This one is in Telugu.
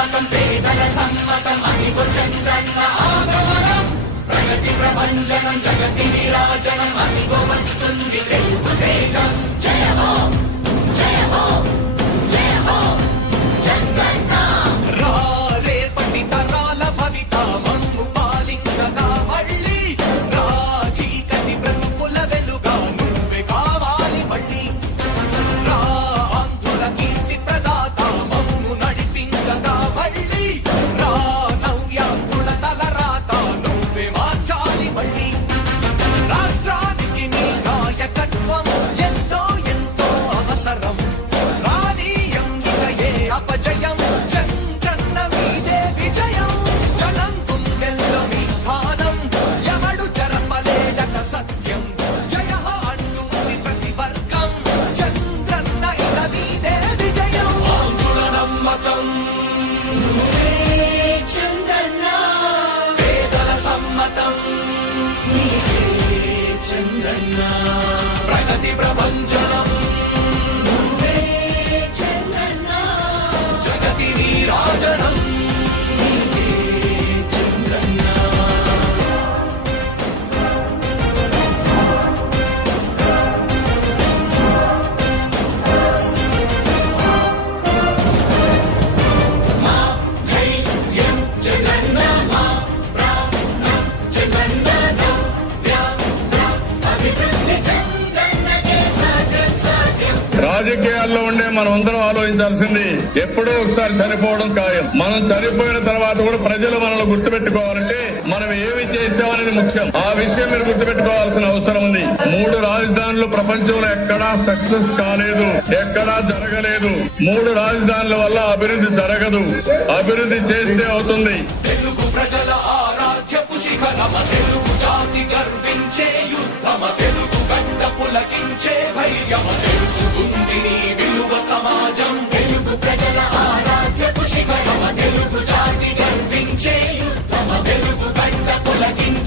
సమ్మతం పేదల సమ్మతం అదిగో చంద్రన్న ఆగమనం ప్రగతి ప్రభంజనం జగతి విరాజనం అదిగో వస్తుంది తెలుగు తేజం జయ హో జయ హో జయ హో చంద్రన్న రేపటి తరాల భవిత మమ్ము పాలించగా మళ్ళీ రా చీకటి బ్రతుకుల వెలుగా నువ్వే కావాలి మళ్ళీ రా ఆంధ్రుల కీర్తి ప్రదాత మమ్ము నడిపించగా మళ్ళీ రా నవ్యాంధ్రుల తలరాత నువ్వే మార్చాలి మళ్ళీ రాష్ట్రానికి నీ నాయకత్వం ఎంతో ఎంతో అవసరం రానీయం ఇక ఏ అపజయం చంద్రన్న మీదే విజయం జనం గుండెల్లో మీ స్థానం ఎవడు జరపలేడట సత్యం జయ హో అంటుంది ప్రతి వర్గం చంద్రన్న ఇక మీదే విజయం ఆంధ్రుల నమ్మకం చంద్రన్న పేదల సమ్మతం చంద్రన్న ప్రగతి ప్రభంజనం చంద్రన్న జగతి నీరాజనం చంద్రన్న మా ధైర్యం జగన్న మా ప్రాణం జగన్న అభివృద్ధి చంద్రన్నకే సాధ్యం సాధ్యం రాజకీయాల్లో ఉండే మనం అందరం ఆలోచించాల్సింది ఎప్పుడో ఒకసారి చనిపోవడం ఖాయం. మనం చనిపోయిన తర్వాత కూడా ప్రజలు మనల్ని గుర్తుపెట్టుకోవాలంటే మనం ఏమి చేసామనేది ముఖ్యం. ఆ విషయం మీరు గుర్తుపెట్టుకోవాల్సిన అవసరం ఉంది. 3 రాజధానులు ప్రపంచంలో ఎక్కడా సక్సెస్ కాలేదు, ఎక్కడా జరగలేదు. 3 రాజధానుల వల్ల అభివృద్ధి జరగదు. అభివృద్ధి చేస్తే అవుతుంది. తెలుగు ప్రజల ఆరాధ్యపు శిఖరమ తెలుగు జాతి గర్వించే యుద్ధమ తెలుగు గడ్డ పులకించే ధైర్యమ తెలుసుకుంది నీ విలువ సమాజం తెలుగు ప్రజల ఆరాధ్యపు శిఖరమ తెలుగు జాతి గర్వించే యుద్ధమ తెలుగు గడ్డ పులకించే